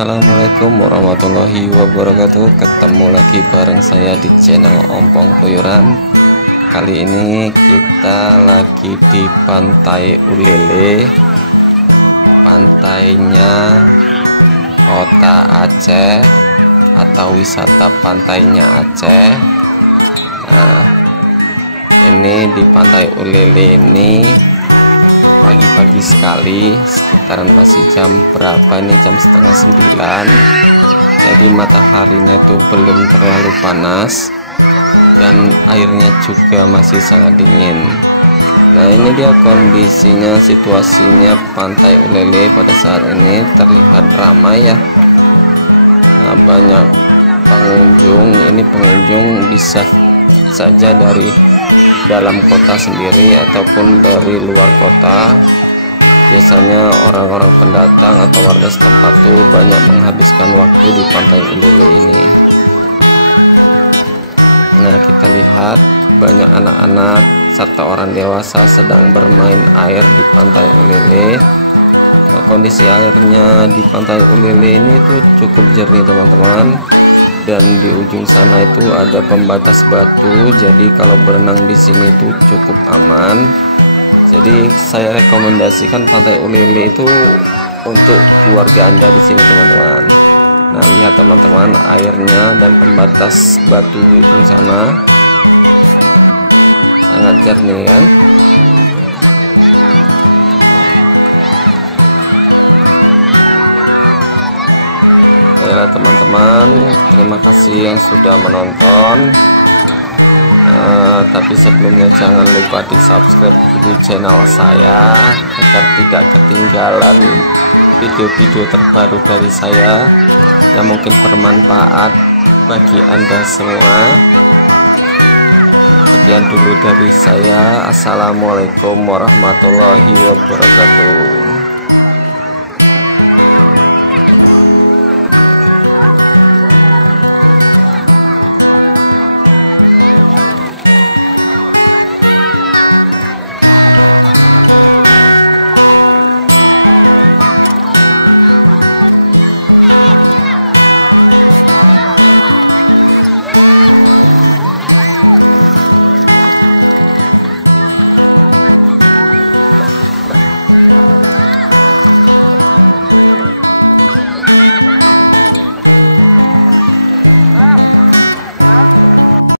Assalamualaikum warahmatullahi wabarakatuh. Ketemu lagi bareng saya di channel Ompong Keluyuran. Kali ini kita lagi di Pantai Ulele, pantainya Kota Aceh atau wisata pantainya Aceh. Nah, ini di Pantai Ulele ini pagi sekali, sekitaran masih jam berapa nih, jam setengah 9. Jadi mataharinya tuh belum terlalu panas dan airnya juga masih sangat dingin. Nah, ini dia kondisinya, situasinya Pantai Ulele pada saat ini terlihat ramai ya. Nah, banyak pengunjung, ini pengunjung bisa saja dari dalam kota sendiri ataupun dari luar kota. Biasanya orang-orang pendatang atau warga setempat itu banyak menghabiskan waktu di pantai Ulele ini. Nah, kita lihat banyak anak-anak serta orang dewasa sedang bermain air di Pantai Ulele. Nah, kondisi airnya di Pantai Ulele itu cukup jernih teman-teman, dan di ujung sana itu ada pembatas batu, jadi kalau berenang di sini itu cukup aman. Jadi saya rekomendasikan Pantai Ulele itu untuk keluarga Anda di sini teman-teman. Nah, lihat teman-teman airnya dan pembatas batu di ujung sana sangat jernih ya. Ya teman-teman, terima kasih yang sudah menonton. Tapi sebelumnya jangan lupa di subscribe di channel saya agar tidak ketinggalan video-video terbaru dari saya yang mungkin bermanfaat